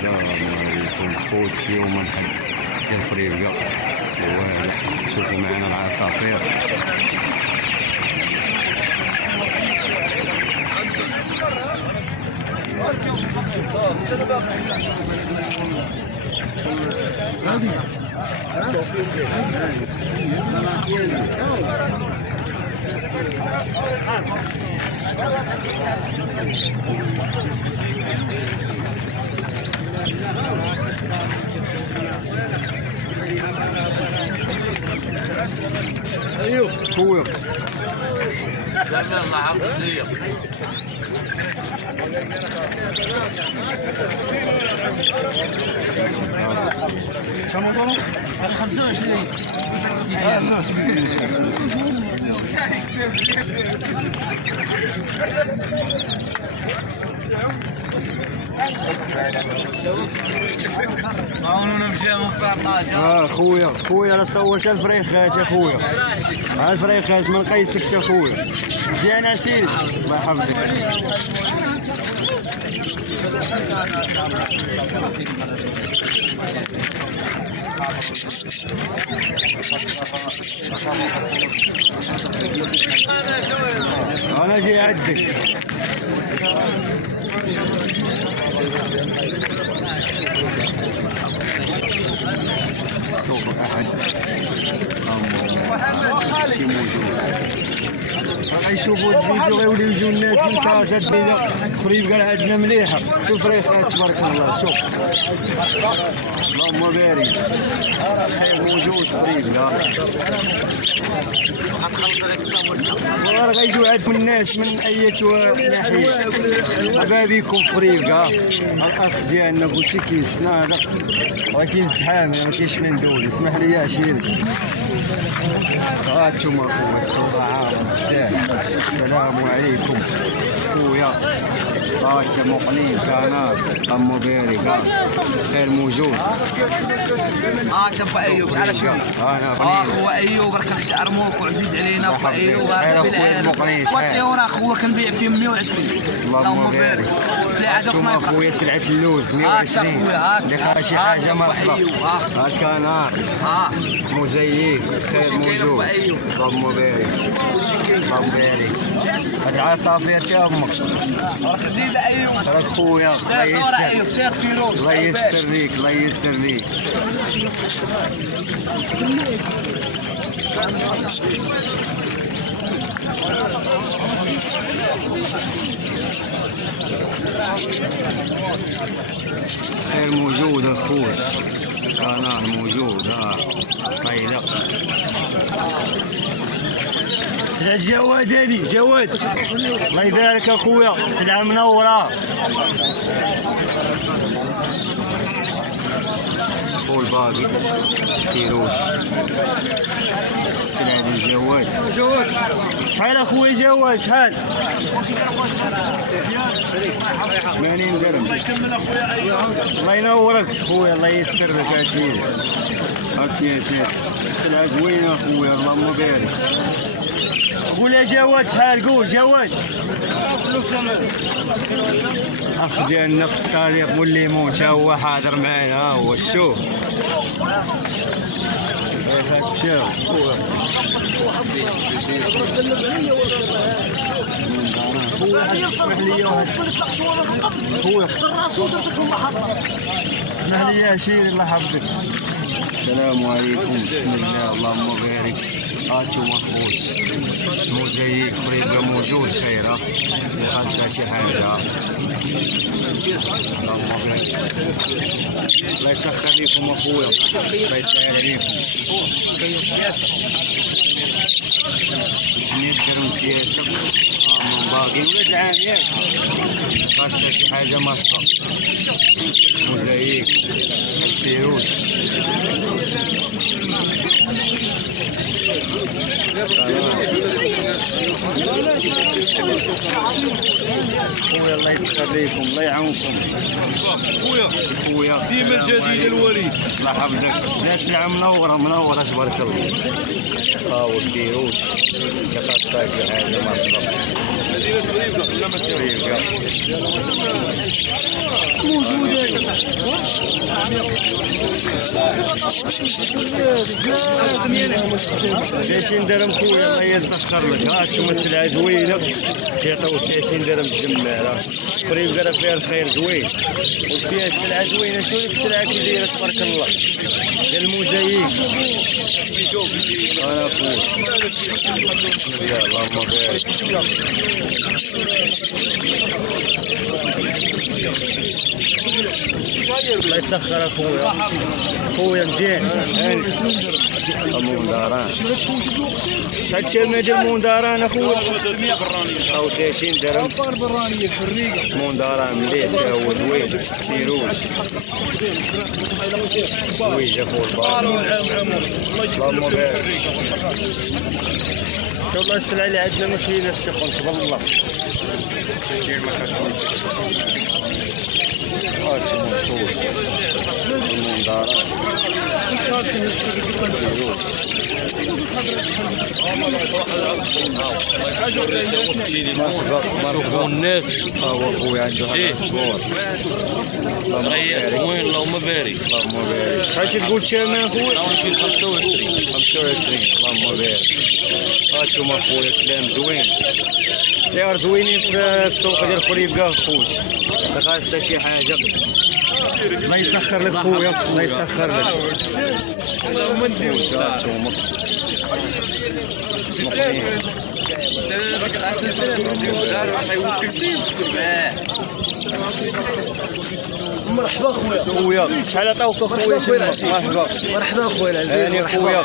السلام عليكم خوتي يوم الحد ديال فريبكا هو هذا. شوفوا معنا العصافير ايوه خويا زعما الله يحفظك ليا شنو نقولوا؟ هذا 25 لا 60 عاونونا مشى من 14 خويا راه صورت الفريخات يا خويا. ها الفريخات ما نقيسكش يا خويا. مزيان عسير الله يحفظك. انا جاي عندك سوق احد شي موجود غيشوفوا الفيديو غيوليو يجيو الناس من كازا البيضاء فريبكا راه عندنا مليحه. شوف فريخات تبارك الله. شوف اللهم بارك خير موجود فريبكا. غتخلص هذاك التصاور راه غيجيو عندكم الناس من اية ناحيه. مرحبا بكم فريبكا. الاخ ديالنا بوشي كيسنا هذا راه كاين زحام ما كاينش فين ندوز. اسمح لي يا عشيري. هانتوما خويا الصوره عامره بزاف. السلام عليكم خويا. هانت مقنين كنار ام بارك خير موجود. تبا ايوب تعال شوف. انا خويا ايوب راك نحترموك وعزيز علينا خويا ايوب. خويا المقنين والطيور خويا كنبيع فيهم 120. اللهم بارك. السلعه دوك ما يفرق. خويا سلعه اللوز 120 اللي خا شي حاجه مرحبا. ها الكنار مزيك خير موجود. اللهم بارك اللهم بارك. هاد العصافير تا امك راك عزيزه ايوب. راك خويا الله يستر ليك الله يستر ليك. خير موجود اخويا. انا موجود طيلة سلعة جواد. هادي جواد الله يبارك اخويا. سلعة منورة. فول باقي كيروش. سلعة ديال جواد. شحال اخويا جواد شحال؟ 80 درهم. الله ينورك خويا الله يسر لك هادشي. هاك يا سيدي السلعة زوينة خويا اللهم بارك. قول يا جواد شحال؟ قول جواد. اخ ديالنا الصديق والليمون تا هو حاضر معنا. ها هو شوف كيف تشاو اسمح لي اسمح لي يا شيري الله يحفظك. السلام عليكم بسم الله اللهم بارك. هانتوما خوش موزايك فريبكا موجود خير. اللي خاصها شي حاجه اللهم بارك. الله يسخر لكم اخويا الله يسهل عليكم. شنو يديروا كياسه من باقي ولاد العام ياك خاصها شي حاجه مرحبا. موزايك كيروش خويا الله يسخر ليكم الله يعاونكم خويا ديما الجديد الوليد الله يحفظك. لا سلعة منورة تبارك الله. هاو الديروش كخاصها شي حاجة ما شاء الله. درهم خويا الله يسخر لك. ها انتوما السلعة زوينة كيعطيو 30 درهم الجمالة قريب قرا فيها الخير زوين وفيها السلعة زوينة. شو ديك السلعة كي دايرة تبارك الله ديال الموزاييك. انا خويا يا اللهم بارك. الله يسخر اخويا خويا مزيان. المونداران شحال الثمن ديال المونداران اخويا؟ 30 درهم مونداران مليح تا هو زوين ديروش زويجه فوق البار. اللهم بارك. والله السلعه اللي عندنا ما كايناش شي قنص والله. هاتشي منفوس المونداران شوفوا الناس. هو خويا عنده هذا الصور. ريح زوين اللهم بارك. اللهم بارك. شحال تقول الثمن خويا؟ 25. 25 اللهم بارك. هانتوما خويا كلام زوين داير زوينين في السوق ديال خريبكا خويا. ما خاص حتى شي حاجه. الله يسخر لك خويا الله يسخر لك. هانتوما مرحبا خويا شحال عطاوك خويا؟ مرحبا مرحبا خويا العزيز. هاني خويا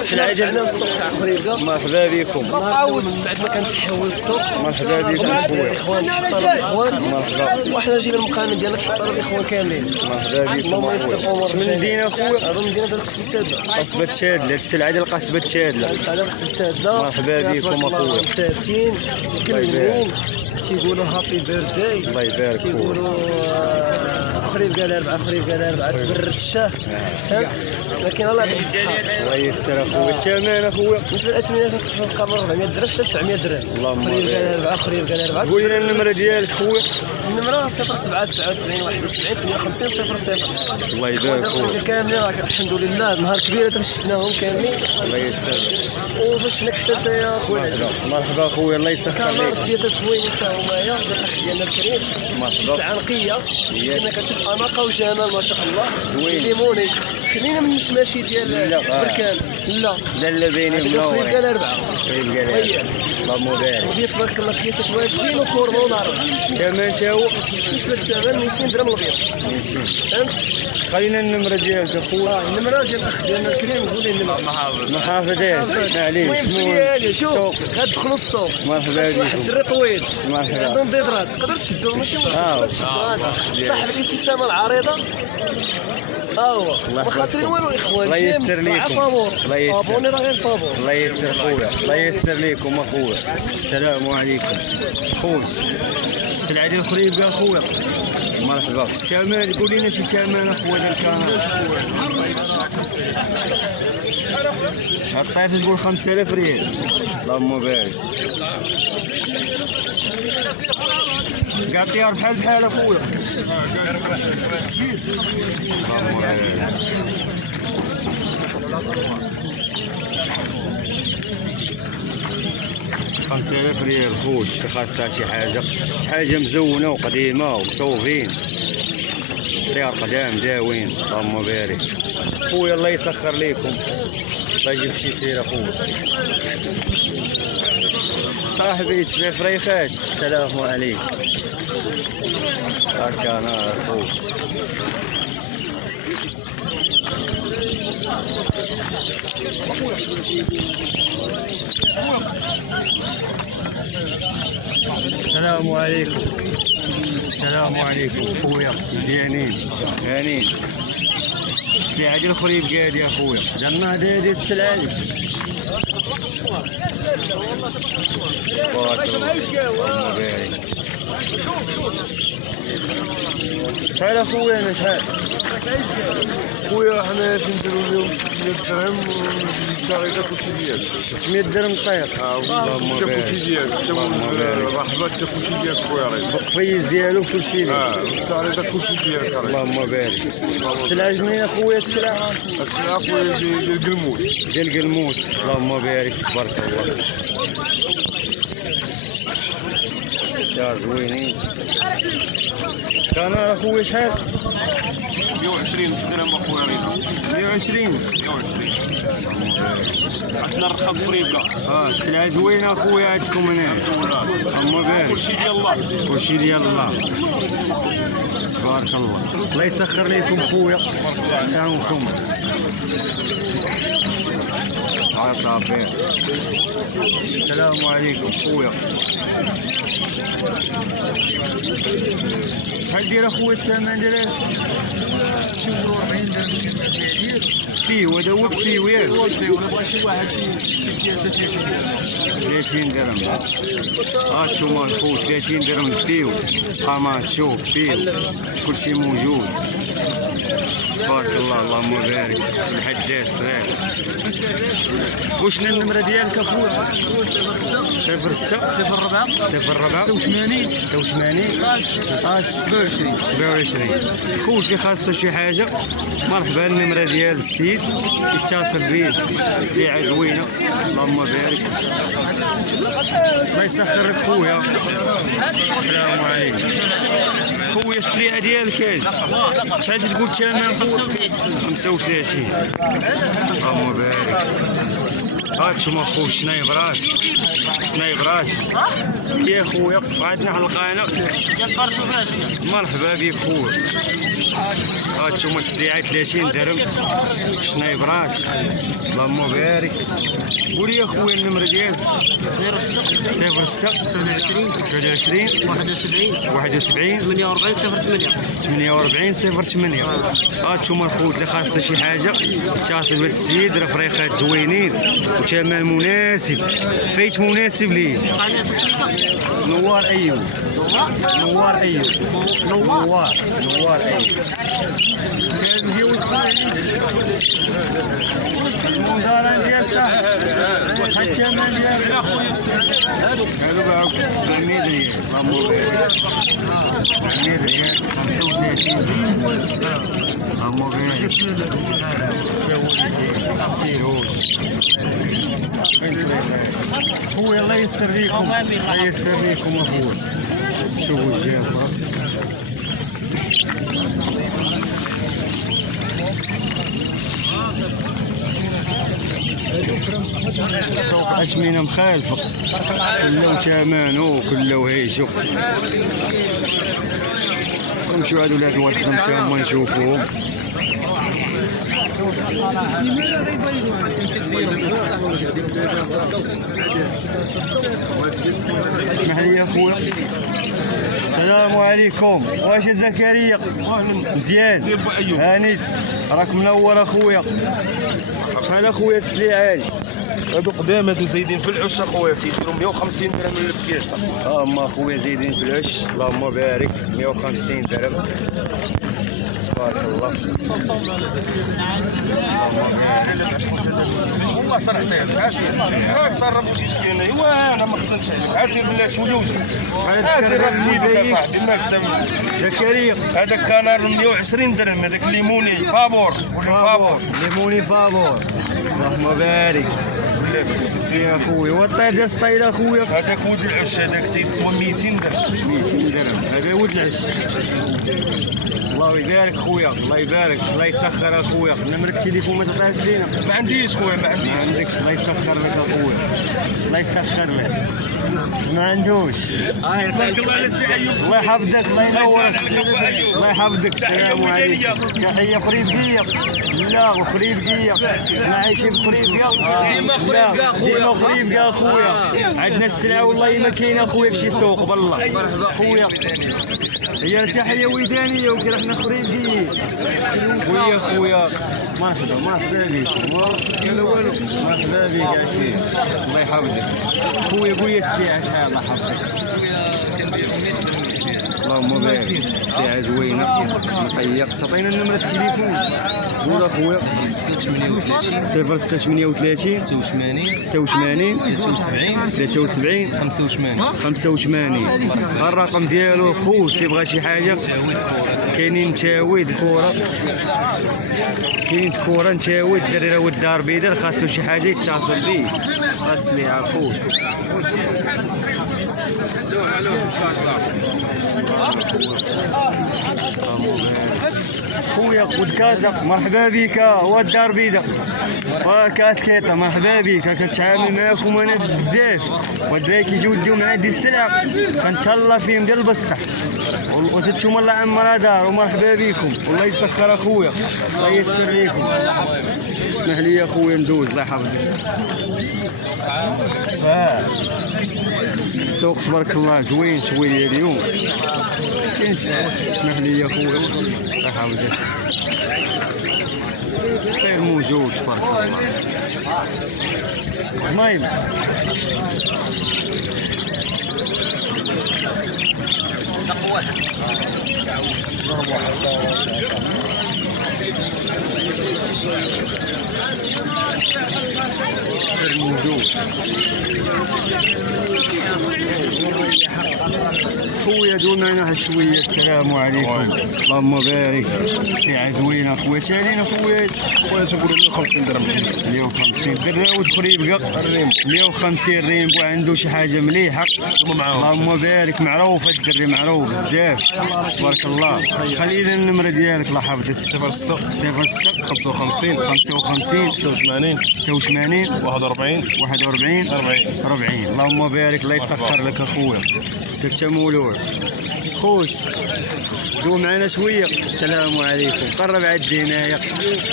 السلعه ديالنا السوق تاع خريبكا. مرحبا بكم. من بعد ما كنتحول السوق مرحبا بكم خويا. الاخوان تحضروا الاخوان مرحبا. وحنا جينا المقام ديالنا تحضروا الاخوان كاملين. مرحبا بكم اللهم يسر اخويا. امور. من مدينه خويا؟ هذا مدينه ديال قصبة تادله. قصبة التادلة. هاد السلعه ديال قصبة التادلة. السلعه ديال قصبة تادله. مرحبا بكم اخويا. ثابتين مكلمين تيقولوا هابي بيرثداي. الله يبارك فيك. تيقولوا خريبكا الاربعاء خريبكا الاربعاء تبرد الشاه فهمت. لكن الله يعطيك الصحه. الله يسر اخويا. الثمن اخويا؟ بالنسبه للاثمنه كتبقى من 400 درهم حتى 900 درهم. اللهم خريبكا الاربعاء خريبكا الاربعاء. قول لنا النمره ديالك خويا. النمره 0777 71 58 00. الله يبارك فيك. كاملين راك الحمد لله نهار كبير هذا شفناهم كاملين. الله يسر. وفاش هناك حتى يا خويا مرحبا خويا الله يسخر لك. ديال زوينين حتى هما يا القش ديالنا الكريم. مرحبا. سلعه نقيه كما كتشوف اناقه وجمال ما شاء الله. زوين. ليموني خلينا من المشماشي ديال بركان. لا لا باينين منورين. خريبكا الاربعاء. خريبكا الاربعاء. اللهم بارك. ودي تبارك الله كيسات واجين وكورما ونعرف. الثمن تا هو؟ بالنسبه للثمن 200 درهم الابيض. فهمت. خلينا النمره ديالك اخويا. النمره ديال الاخ ديالنا الكريم قولي النمره. محافظات معليش شنو شوف غتدخلوا السوق. مرحبا بكم. واحد الدري طويل مرحبا. عندهم ديدرات تقدر تشدوه ماشي مشكل. صاحب الابتسامه العريضه ها هو ما خاسرين والو الاخوان. الله يسر ليكم. الله يسر. ابوني راه غير فابور. الله يسر خويا. الله يسر ليكم اخويا. السلام عليكم خويا. السلعه ديال خريبكا اخويا. مرحبا. الثمن قول لنا شي ثمن اخويا ديال الكهرباء. عطيت تقول 5000 ريال. اللهم بارك. قاطيها بحال بحال اخويا. اللهم بارك. 5000 ريال خوش. خاصها شي حاجه مزونه وقديمه ومصوبين طيار قدام داوين. اللهم بارك خويا الله يسخر ليكم. الله يجيب شي سير اخويا. صاحبي تبيع فريخات. السلام عليكم. هكا انا اخويا. السلام عليكم. السلام عليكم خويا. مزيانين هانين. السلعه ديال الخريبكا هادي اخويا. درنا هادي السلعه بارك الله. اللهم بارك. شحال اخويا انا شحال؟ خويا حنا نديرو اليوم 600 درهم والكاريكا كلشي ديالك. 600 درهم طيق. اللهم حتى بارك. كلشي ديالك، حتى الرحبه حتى كلشي ديالك خويا راه. القفيز ديالو كلشي ديالو. الكاريكا كلشي ديالك راه. اللهم بارك. السلعة جميلة اخويا السلعة. السلعه خويا ديال القلموس. ديال قلموس. اللهم بارك تبارك الله. يا زوينين. كان اخويا شحال؟ 120 درهم اخويا رينا. 120. 120. عندنا الرخص بريبكا. السلعة زوينة اخويا عندكم هنا. اللهم بارك. كلشي ديال الله. كلشي ديال الله. تبارك الله. الله يسخر لكم خويا. يعاونكم. صافي. السلام عليكم خويا. شحال داير اخويا الثمن ديالك؟ 40 درهم بيو هذا هو البيو ياك. بغا شي واحد شي كياسه 30 درهم. هانتوما الخوت 30 درهم بيو. قامات شوف بيو كلشي موجود. تبارك الله. اللهم بارك. الحداد صغير. وشنو النمرة ديالك اخويا؟ 06 04 04 86 86 11 27 27. خوتي خاصة شي حاجة مرحبا. النمرة ديال السيد يتصل بيه. سليعة زوينة. اللهم بارك. الله يسخر لك خويا. السلام عليكم خويا. السليعة ديالك شحال تقول الثمن خويا؟ 35. اللهم بارك. هانتوما خويا شنايبراش. شنايبراش يا خويا. عندنا على القناة. مرحبا بك خويا. هانتوما السليعة 30 درهم. شنايبراش. اللهم بارك. قول يا خويا النمرة ديالك. 06 27 27 71 71 48 08 48 08. هانتوما الخوت اللي خاصة شي حاجة اتصل بالسيد. رفريخات زوينين وثمن مناسب. فايت مناسب ليه. نوار أيوب. نوار أيوب. نوار أيوب. الموزارة ديالك صاحبي. شحال الثمن ديالك اخويا؟ هادو باعو 700 ريال. اللهم بارك. 700 ريال 35. اللهم بارك. خويا الله يسر ليكم. الله يسر ليكم اخويا. شوفوا الجافة. السوق أسمنة مخالفة. كله ثمن وكله هيشو. نمشيو هاد ولاد الوطن تا هما نشوفوهم. اسمح لي يا خويا. السلام عليكم. واش زكريا؟ مزيان هاني راك منور اخويا. شحال اخويا السليعة هادي؟ هادو قدام، هادو زايدين في العش اخويا، تيديروا 150 درهم للبكيسه. اما اخويا زايدين في العش. اللهم بارك. 150 درهم. تبارك الله. والله صرحتها لك عسير. هاك صرف شي ديالنا. ايوا انا ما خصنيش عليك. عسير بالله شوجوجي. عسير راه في جيبك اصاحبي ما كتب. زكريا هذاك كانار 120 درهم. هذاك ليموني فابور. ليموني فابور. اللهم بارك. يا اخويا. والطير ديال السطيله اخويا؟ هذاك ود العش. هذاك تيتسوى 200 درهم. 200 درهم. هذا ود العش. الله يبارك خويا. الله يبارك. الله يسخر اخويا. نمرة التليفون ما تعطيهاش لينا؟ ما عنديش خويا، ما عنديش. ما عندكش. الله يسخر لك اخويا. الله يسخر لك. ما عندوش. تبارك الله على السي ايوب. الله يحفظك الله ينورك الله يحفظك. السلام عليكم. تحيه خريبيه. لا وخريبيه احنا عايشين في خريبيه. ديما خريبكا اخويا. ديما خريبكا اخويا. عندنا السلعه والله ما كاينه اخويا في شي سوق بالله. مرحبا خويا هي تحيه ويدانيه وكي احنا خريبيين. ويا خويا مرحبا مرحبا بك. مرحبا بك يا سيدي الله يحفظك. خويا قول لي السلعه شحال الله يحفظك. اللهم بارك. سلعه زوينه نقيه. تعطينا النمره التليفون. قول اخويا 638 0638 86 86 73 73 85 85. الرقم ديالو خوش تبغى شي حاجه كاينين تاويد كره. كاين كره نتاويد الدراري والدار بيدر خاصو شي حاجه يتصل بيه خاص لي عفوش. خويا ود كازا مرحبا بك. هو الدار بيضاء وكاسكيطه مرحبا بك. كنتعامل معاكم انا بزاف والدراري كيجيو يديو من عندي السلعه كنتهلا فيهم ديال بصح وانتم الله عمرها دار ومرحبا بكم والله يسخر اخويا الله ييسر ليكم. اسمح لي يا خويا ندوز الله يحفظك. السوق تبارك الله زوين شويه اليوم كاينش. اسمح لي يا خويا الله يحفظك. خير موجود تبارك الله. زمايم خير موجود. خويا دول معنا شويه. السلام عليكم. اللهم بارك. سلعه زوينه خويا. شارينا خويا خويا تنقولوا 150 درهم. 150 دراود خريبكا. 150 ريمبو عنده شي حاجه مليحه. اللهم بارك. معروف هاد الدري معروف بزاف تبارك الله. خلينا النمره ديالك الله يحفظك. 06 55 55 86 86 41 41 40. اللهم بارك الله يسخر لك اخويا. كتمولوه خوش دو معنا شويه. السلام عليكم. قرب عندي هنايا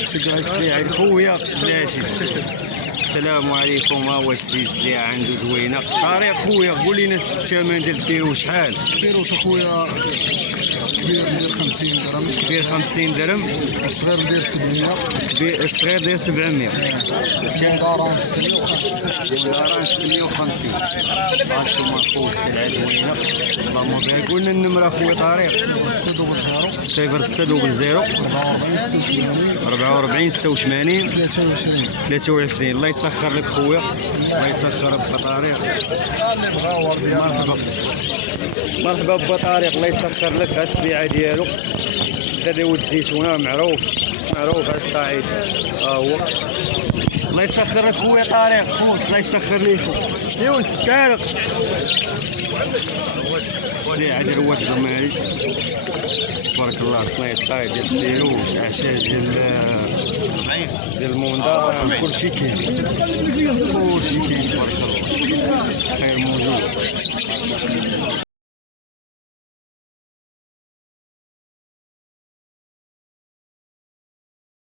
شدوا هاد السلعه خويا بلاتي. السلام عليكم. ها هو السي السلعه عنده زوينه. طريق خويا قول لنا الثمن ديال الكيلو شحال؟ كيروش اخويا كبير ندير 50 درهم. كبير 50 درهم. الصغير ندير 700. الصغير داير 700. داران 650. داران 650. هانتوما اخويا السلعه زوينه اللهم بارك. قولنا النمره اخويا طريق. 0600 44 86 23. الله يسخر لك خويا الله يسخر بطاريق. مرحبا بطاريق الله يسخر لك. السلعه ديالو دري ولد الزيتونه معروف على الصعيد. ها هو الله يسخر لك خويا طارق. خويا الله يسخر ليكم. يونس تعال. سلعه ديال رواد الزمالي تبارك الله. صلايط طاي ديال الديروش اعشاش ديال الموندا كلشي كاين. كلشي كاين تبارك الله. خير موجود.